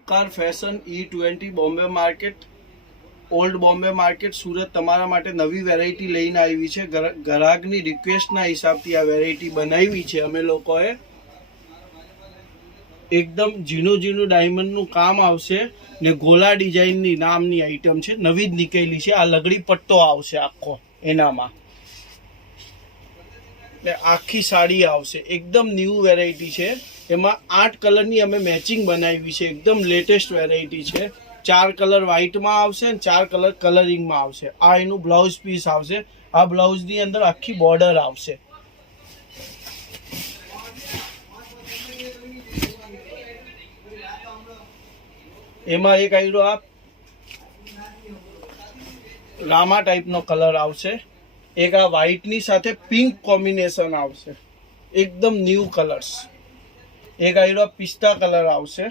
ઉપકાર fashion E20 Bombay market, old Bombay market Surat તમારા માટે નવી વેરાયટી લઈને આવી છે. ગ્રાહકની રિક્વેસ્ટના હિસાબથી આ વેરાયટી બનાવી છે અમે લોકોએ. એકદમ ઝીણું ડાયમંડનું કામ આવશે ને ગોલા ડિઝાઇનની નામની આઈટમ છે, નવી જ નીકળેલી છે. આ લગડી પટ્ટો આવશે આખો એનામાં ને આખી સાડી આવશે. એકદમ ન્યૂ વેરાયટી છે. એમાં 8 કલરની અમે મેચિંગ બનાવી છે. એકદમ લેટેસ્ટ વેરાયટી છે. 4 કલર વ્હાઇટમાં આવશે અને 4 કલર કલરિંગમાં આવશે. આ એનું બ્લાઉઝ પીસ આવશે. આ બ્લાઉઝની અંદર આખી બોર્ડર આવશે. એમાં એક આયરો આ રામા ટાઈપનો કલર આવશે. એક આ વ્હાઇટની સાથે પિંક કોમ્બિનેશન આવશે, એકદમ ન્યૂ કલર્સ. એક આયરો પિસ્તા કલર આવશે.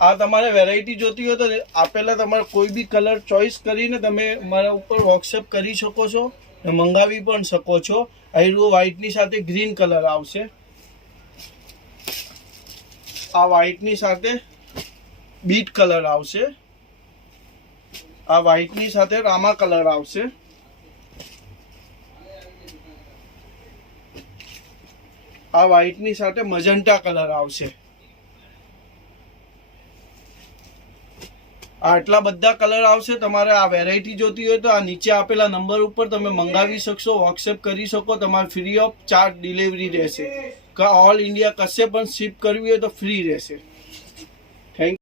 આ તમારે વેરાયટી જોતી હોય તો આપેલા તમારે કોઈ બી કલર ચોઈસ કરીને તમે મારા ઉપર વોટ્સએપ કરી શકો છો ને મંગાવી પણ શકો છો. આયરો વ્હાઇટની સાથે ગ્રીન કલર આવશે. આ વ્હાઇટની સાથે બીટ કલર આવશે. આ વ્હાઇટની સાથે રામા કલર આવશે. આ વ્હાઇટની સાથે મજન્ટા કલર આવશે. આટલા બધા કલર આવશે. તમારે આ વેરાયટી જોતી હોય તો આ નીચે આપેલા નંબર ઉપર તમે મંગાવી શકશો, વોટ્સએપ કરી શકો. તમારે ફ્રી ઓફ ચાર્જ ડિલિવરી રહેશે. ઓલ ઇન્ડિયા કશે પણ શિપ કરવી હોય તો ફ્રી રહેશે. Thank you.